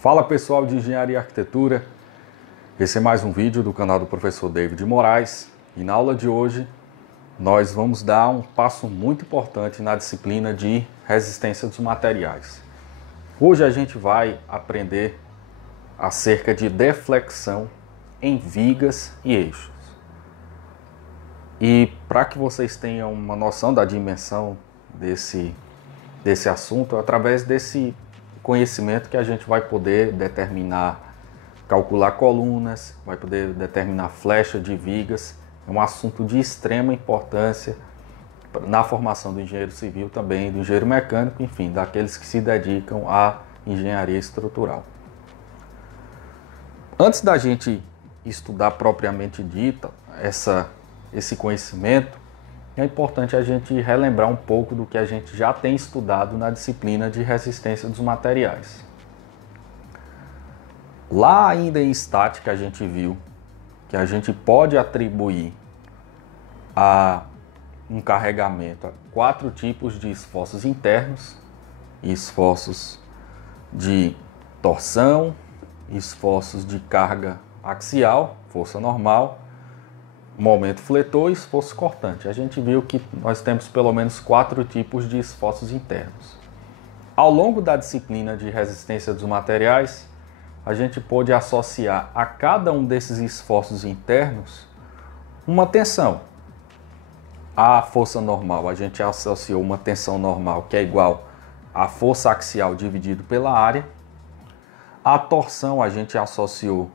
Fala pessoal de Engenharia e Arquitetura, esse é mais um vídeo do canal do professor David Moraes e na aula de hoje nós vamos dar um passo muito importante na disciplina de resistência dos materiais. Hoje a gente vai aprender acerca de deflexão em vigas e eixos. E para que vocês tenham uma noção da dimensão desse assunto, através desse conhecimento que a gente vai poder determinar, calcular colunas, vai poder determinar flecha de vigas. É um assunto de extrema importância na formação do engenheiro civil também, do engenheiro mecânico, enfim, daqueles que se dedicam à engenharia estrutural. Antes da gente estudar propriamente dita esse conhecimento, é importante a gente relembrar um pouco do que a gente já tem estudado na disciplina de resistência dos materiais. Lá ainda em estática a gente viu que a gente pode atribuir a um carregamento a 4 tipos de esforços internos: esforços de torção, esforços de carga axial, força normal, momento fletor e esforço cortante. A gente viu que nós temos pelo menos 4 tipos de esforços internos. Ao longo da disciplina de resistência dos materiais, a gente pôde associar a cada um desses esforços internos uma tensão. A força normal, a gente associou uma tensão normal que é igual à força axial dividido pela área. A torção, a gente associou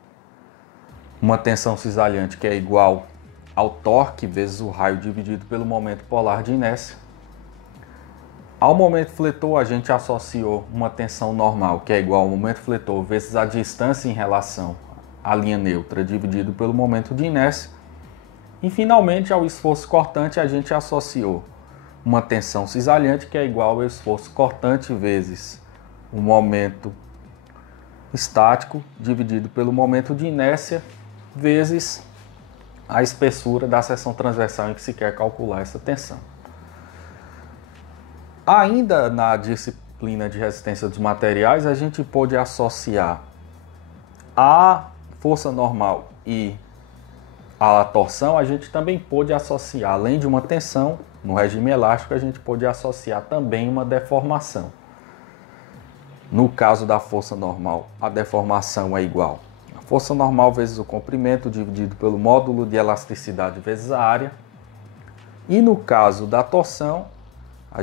uma tensão cisalhante que é igual ao torque vezes o raio dividido pelo momento polar de inércia. Ao momento fletor, a gente associou uma tensão normal, que é igual ao momento fletor vezes a distância em relação à linha neutra, dividido pelo momento de inércia. E, finalmente, ao esforço cortante, a gente associou uma tensão cisalhante, que é igual ao esforço cortante vezes o momento estático, dividido pelo momento de inércia, vezes a espessura da seção transversal em que se quer calcular essa tensão. Ainda na disciplina de resistência dos materiais, a gente pôde associar a força normal e a torção. A gente também pôde associar, além de uma tensão, no regime elástico, a gente pôde associar também uma deformação. No caso da força normal, a deformação é igual força normal vezes o comprimento dividido pelo módulo de elasticidade vezes a área. E no caso da torção, aqui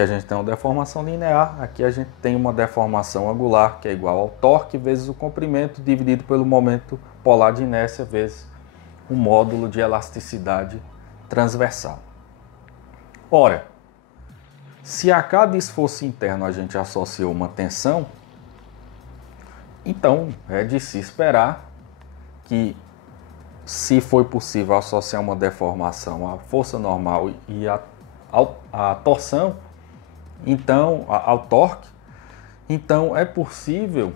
a gente tem uma deformação linear, aqui a gente tem uma deformação angular, que é igual ao torque vezes o comprimento dividido pelo momento polar de inércia vezes o módulo de elasticidade transversal. Ora, se a cada esforço interno a gente associou uma tensão, então é de se esperar que, se foi possível associar uma deformação à força normal e à torção, então ao torque, então é possível,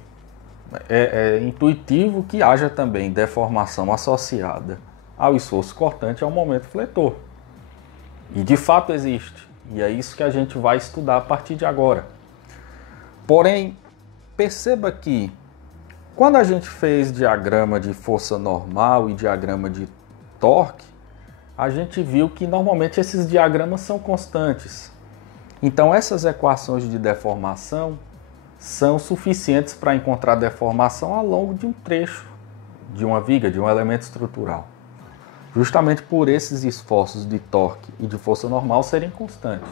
é intuitivo que haja também deformação associada ao esforço cortante e ao momento fletor. E de fato existe, e é isso que a gente vai estudar a partir de agora. Porém, perceba que quando a gente fez diagrama de força normal e diagrama de torque, a gente viu que normalmente esses diagramas são constantes. Então essas equações de deformação são suficientes para encontrar deformação ao longo de um trecho de uma viga, de um elemento estrutural. Justamente por esses esforços de torque e de força normal serem constantes.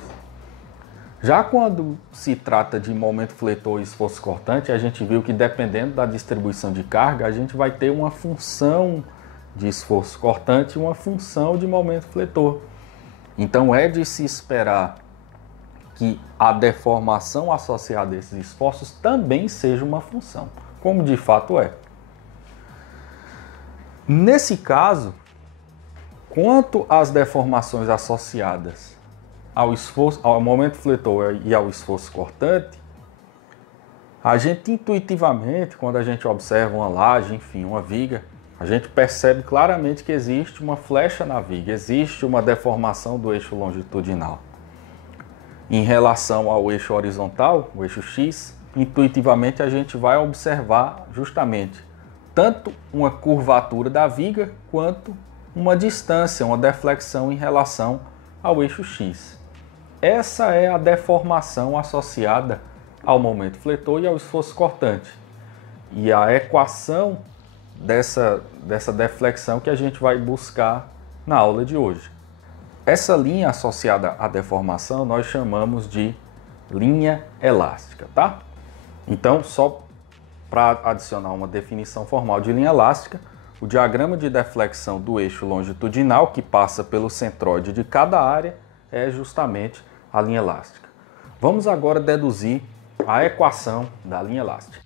Já quando se trata de momento fletor e esforço cortante, a gente viu que, dependendo da distribuição de carga, a gente vai ter uma função de esforço cortante e uma função de momento fletor. Então é de se esperar que a deformação associada a esses esforços também seja uma função, como de fato é. Nesse caso, quanto às deformações associadas ao momento fletor e ao esforço cortante, a gente intuitivamente, quando a gente observa uma laje, enfim, uma viga, a gente percebe claramente que existe uma flecha na viga, existe uma deformação do eixo longitudinal. Em relação ao eixo horizontal, o eixo X, intuitivamente a gente vai observar justamente tanto uma curvatura da viga quanto uma distância, uma deflexão em relação ao eixo X. Essa é a deformação associada ao momento fletor e ao esforço cortante. E a equação dessa deflexão que a gente vai buscar na aula de hoje. Essa linha associada à deformação nós chamamos de linha elástica, tá? Então, só para adicionar uma definição formal de linha elástica, o diagrama de deflexão do eixo longitudinal que passa pelo centróide de cada área é justamente a linha elástica. Vamos agora deduzir a equação da linha elástica.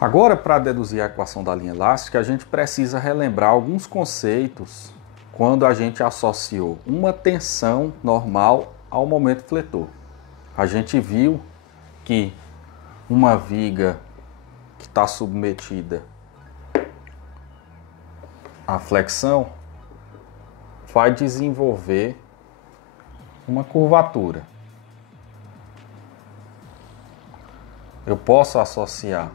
Agora, para deduzir a equação da linha elástica, a gente precisa relembrar alguns conceitos quando a gente associou uma tensão normal ao momento fletor. A gente viu que uma viga que está submetida à flexão vai desenvolver uma curvatura. Eu posso associar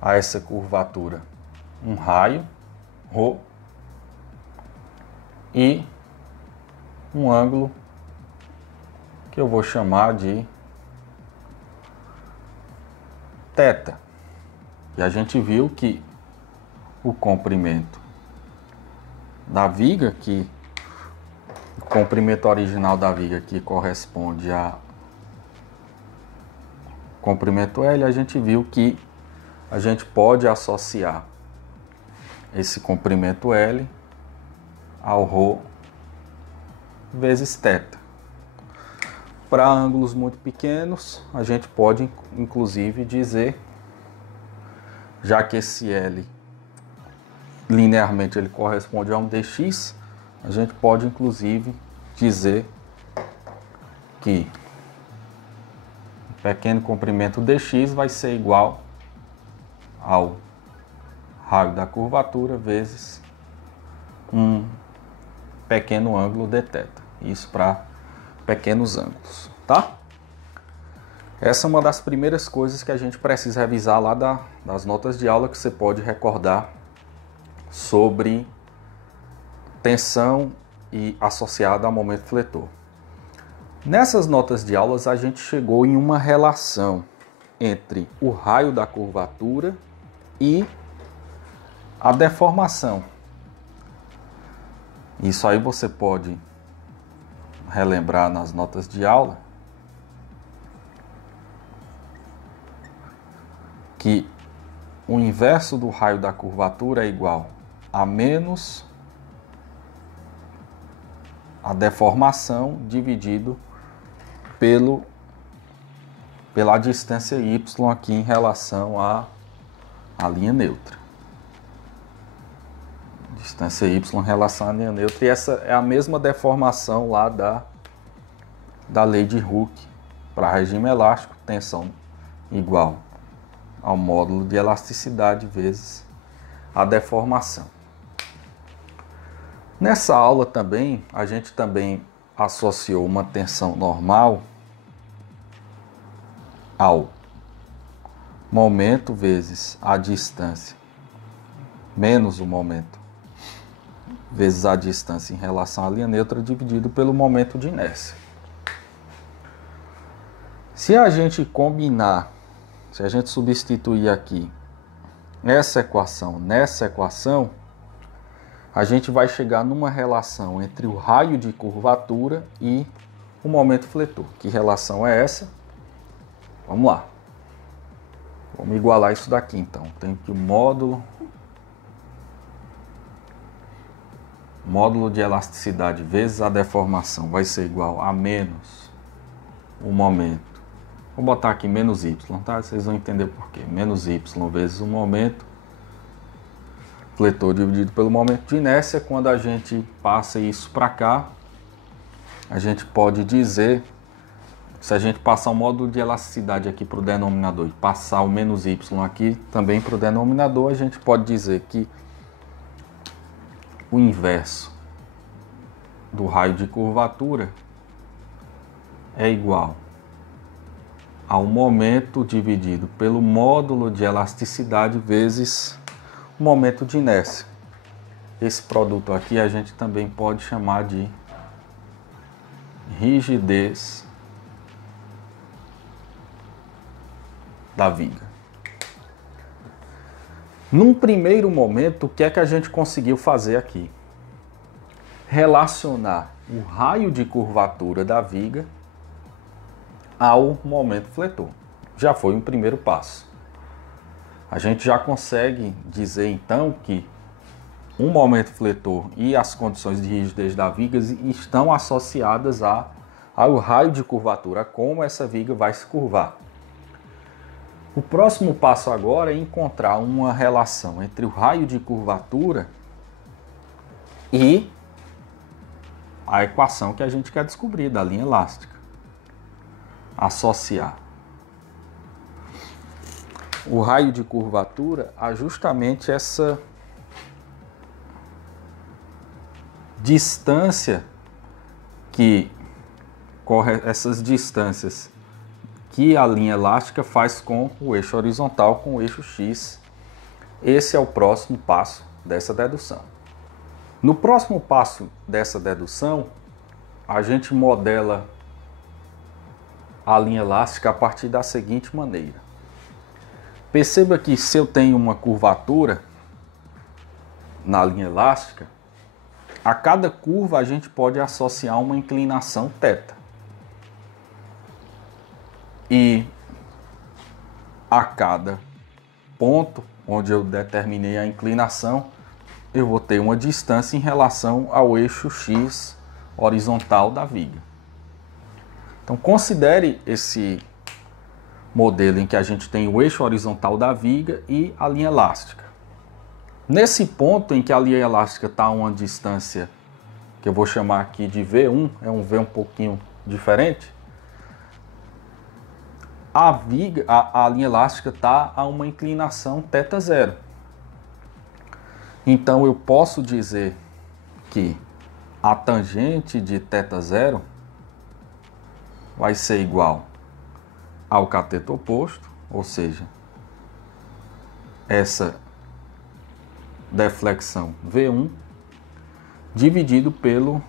a essa curvatura um raio, ρ, e um ângulo que eu vou chamar de θ. E a gente viu que o comprimento da viga, que o comprimento original da viga que corresponde a comprimento L, a gente viu que a gente pode associar esse comprimento L ao ρ vezes θ. Para ângulos muito pequenos, a gente pode inclusive dizer, já que esse L linearmente ele corresponde a um dx, a gente pode inclusive dizer que o pequeno comprimento dx vai ser igual ao raio da curvatura vezes um pequeno ângulo dθ. Isso para pequenos ângulos, tá? Essa é uma das primeiras coisas que a gente precisa revisar lá das notas de aula que você pode recordar sobre tensão e associada ao momento fletor. Nessas notas de aulas a gente chegou em uma relação entre o raio da curvatura e a deformação. Isso aí você pode relembrar nas notas de aula que o inverso do raio da curvatura é igual a menos a deformação dividido pela distância y aqui em relação à linha neutra. Distância y em relação à linha neutra. E essa é a mesma deformação lá da lei de Hooke para regime elástico, tensão igual ao módulo de elasticidade vezes a deformação. Nessa aula também, a gente também associou uma tensão normal ao momento vezes a distância menos o momento vezes a distância em relação à linha neutra dividido pelo momento de inércia. Se a gente combinar, se a gente substituir aqui essa equação nessa equação, a gente vai chegar numa relação entre o raio de curvatura e o momento fletor. Que relação é essa? Vamos lá. Vamos igualar isso daqui então. Tem que o módulo de elasticidade vezes a deformação vai ser igual a menos o momento. Vou botar aqui menos y, tá? Vocês vão entender por quê. Menos y vezes o momento fletor dividido pelo momento de inércia. Quando a gente passa isso para cá, a gente pode dizer, se a gente passar o módulo de elasticidade aqui para o denominador e passar o menos y aqui também para o denominador, a gente pode dizer que o inverso do raio de curvatura é igual ao momento dividido pelo módulo de elasticidade vezes o momento de inércia. Esse produto aqui a gente também pode chamar de rigidez da viga. Num primeiro momento, o que é que a gente conseguiu fazer aqui? Relacionar o raio de curvatura da viga ao momento fletor. Já foi um primeiro passo. A gente já consegue dizer então que um momento fletor e as condições de rigidez da viga estão associadas ao raio de curvatura, a como essa viga vai se curvar. O próximo passo agora é encontrar uma relação entre o raio de curvatura e a equação que a gente quer descobrir da linha elástica. Associar o raio de curvatura a justamente essa distância que corre, essas distâncias que a linha elástica faz com o eixo horizontal, com o eixo X. Esse é o próximo passo dessa dedução. No próximo passo dessa dedução, a gente modela a linha elástica a partir da seguinte maneira. Perceba que se eu tenho uma curvatura na linha elástica, a cada curva a gente pode associar uma inclinação θ. E a cada ponto onde eu determinei a inclinação, eu vou ter uma distância em relação ao eixo X horizontal da viga. Então considere esse modelo em que a gente tem o eixo horizontal da viga e a linha elástica. Nesse ponto em que a linha elástica está a uma distância que eu vou chamar aqui de V1, é um V um pouquinho diferente, a linha elástica está a uma inclinação θ0. Então eu posso dizer que a tangente de θ0 vai ser igual ao cateto oposto, ou seja, essa deflexão V1 dividido pelo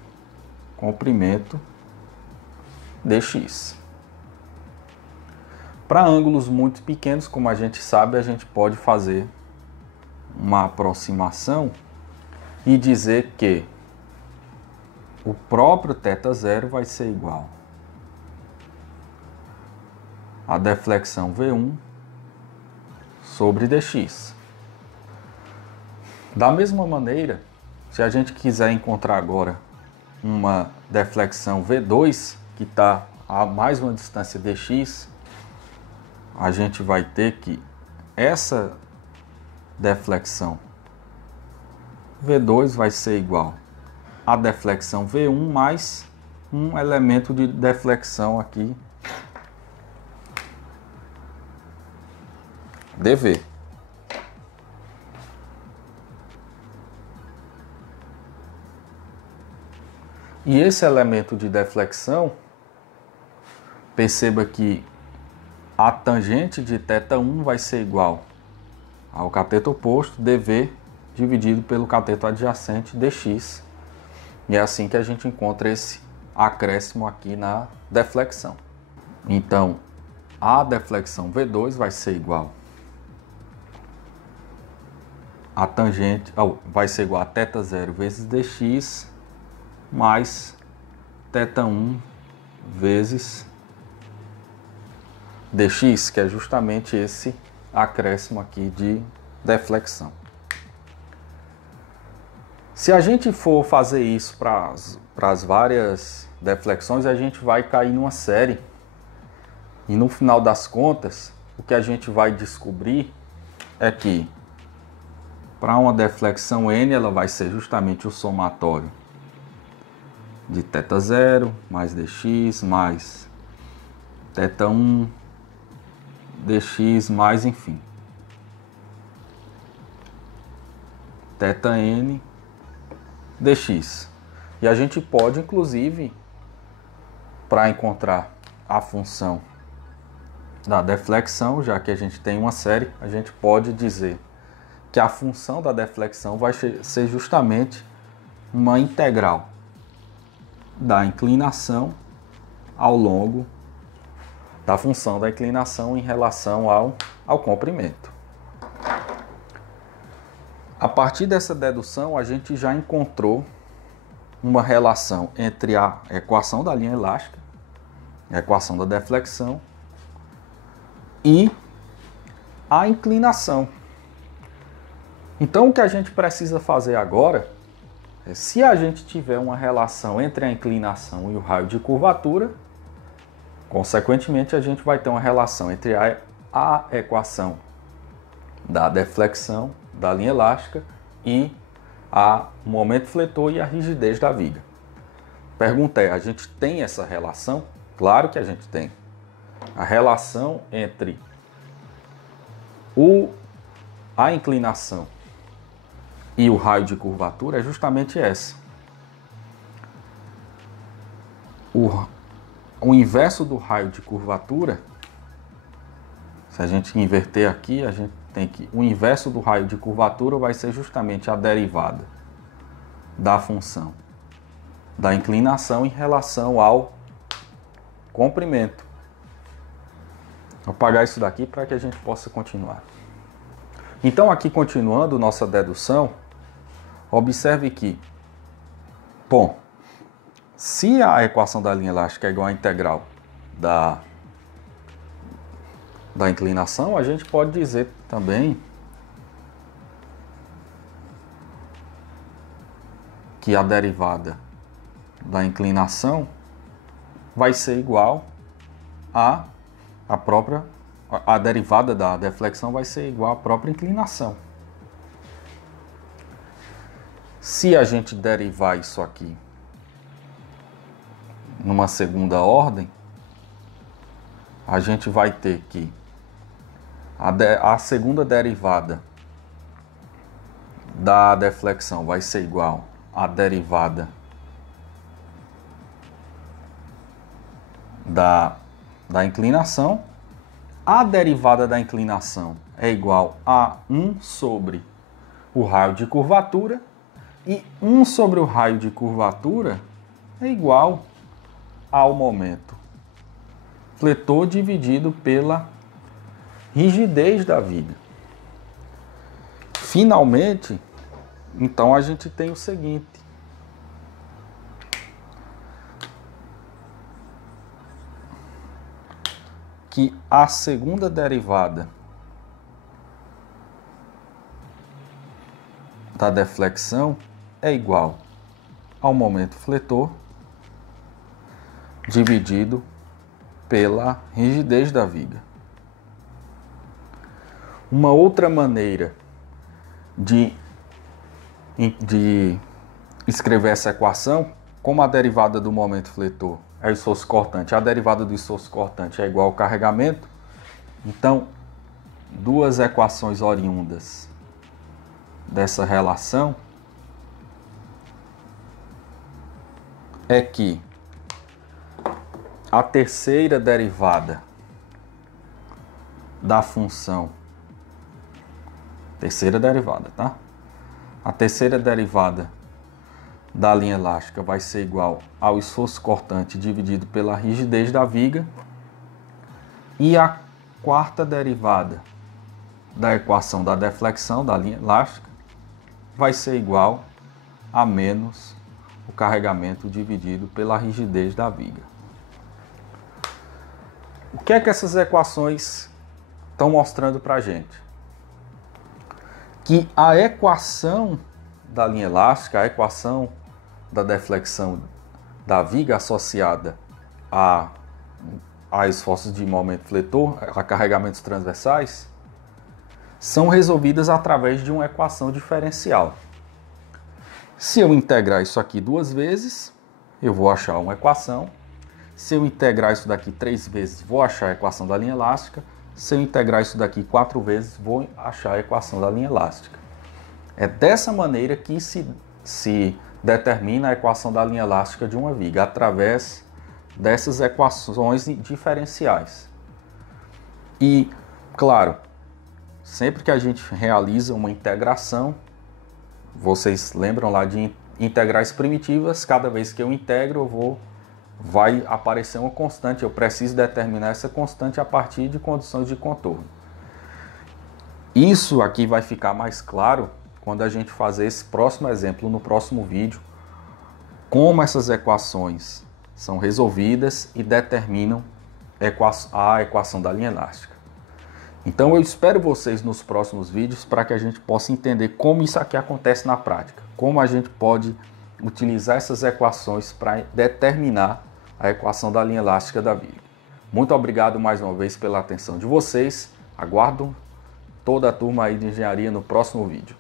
comprimento dx. Para ângulos muito pequenos, como a gente sabe, a gente pode fazer uma aproximação e dizer que o próprio θ0 vai ser igual a deflexão V1 sobre dx. Da mesma maneira, se a gente quiser encontrar agora uma deflexão V2, que está a mais uma distância dx, a gente vai ter que essa deflexão V2 vai ser igual a deflexão V1 mais um elemento de deflexão aqui, dV. E esse elemento de deflexão, perceba que a tangente de θ1 vai ser igual ao cateto oposto, dV, dividido pelo cateto adjacente, dx. E é assim que a gente encontra esse acréscimo aqui na deflexão. Então, a deflexão V2 vai ser igual a tangente, vai ser igual a θ0 vezes dx, mais θ1 vezes dx, que é justamente esse acréscimo aqui de deflexão. Se a gente for fazer isso para as várias deflexões, a gente vai cair numa série. E no final das contas, o que a gente vai descobrir é que para uma deflexão N, ela vai ser justamente o somatório de θ0 mais dx mais θ1 dx mais, enfim, θn dx. E a gente pode, inclusive, para encontrar a função da deflexão, já que a gente tem uma série, a gente pode dizer que a função da deflexão vai ser justamente uma integral da inclinação ao longo da função da inclinação em relação ao comprimento. A partir dessa dedução, a gente já encontrou uma relação entre a equação da linha elástica, a equação da deflexão, e a inclinação. Então, o que a gente precisa fazer agora é, se a gente tiver uma relação entre a inclinação e o raio de curvatura, consequentemente, a gente vai ter uma relação entre a equação da deflexão da linha elástica e o momento fletor e a rigidez da viga. Pergunta é, a gente tem essa relação? Claro que a gente tem. A relação entre a inclinação e o raio de curvatura é justamente essa. O inverso do raio de curvatura, se a gente inverter aqui, a gente tem que o inverso do raio de curvatura vai ser justamente a derivada da função da inclinação em relação ao comprimento. Vou apagar isso daqui para que a gente possa continuar. Então, aqui continuando nossa dedução, observe que, bom, se a equação da linha elástica é igual à integral da inclinação, a gente pode dizer também que a derivada da inclinação vai ser igual a derivada da deflexão vai ser igual à própria inclinação. Se a gente derivar isso aqui numa segunda ordem, a gente vai ter que a segunda derivada da deflexão vai ser igual à derivada da inclinação. A derivada da inclinação é igual a 1 sobre o raio de curvatura, e 1 sobre o raio de curvatura é igual ao momento fletor dividido pela rigidez da viga. Finalmente, então a gente tem o seguinte: que a segunda derivada da deflexão é igual ao momento fletor dividido pela rigidez da viga. Uma outra maneira de escrever essa equação, como a derivada do momento fletor é o esforço cortante, a derivada do esforço cortante é igual ao carregamento, então duas equações oriundas dessa relação é que a terceira derivada da função, terceira derivada, tá? A terceira derivada da linha elástica vai ser igual ao esforço cortante dividido pela rigidez da viga, e a quarta derivada da equação da deflexão da linha elástica vai ser igual a menos o carregamento dividido pela rigidez da viga. O que é que essas equações estão mostrando para a gente? Que a equação da linha elástica, a equação da deflexão da viga associada a esforços de momento fletor, a carregamentos transversais, são resolvidas através de uma equação diferencial. Se eu integrar isso aqui 2 vezes, eu vou achar uma equação. Se eu integrar isso daqui 3 vezes, vou achar a equação da linha elástica. Se eu integrar isso daqui 4 vezes, vou achar a equação da linha elástica. É dessa maneira que se determina a equação da linha elástica de uma viga, através dessas equações diferenciais. E, claro, sempre que a gente realiza uma integração, vocês lembram lá de integrais primitivas, cada vez que eu integro, vai aparecer uma constante, eu preciso determinar essa constante a partir de condições de contorno. Isso aqui vai ficar mais claro quando a gente fazer esse próximo exemplo no próximo vídeo, como essas equações são resolvidas e determinam a equação da linha elástica. Então eu espero vocês nos próximos vídeos para que a gente possa entender como isso aqui acontece na prática, como a gente pode utilizar essas equações para determinar a equação da linha elástica da viga. Muito obrigado mais uma vez pela atenção de vocês, aguardo toda a turma aí de engenharia no próximo vídeo.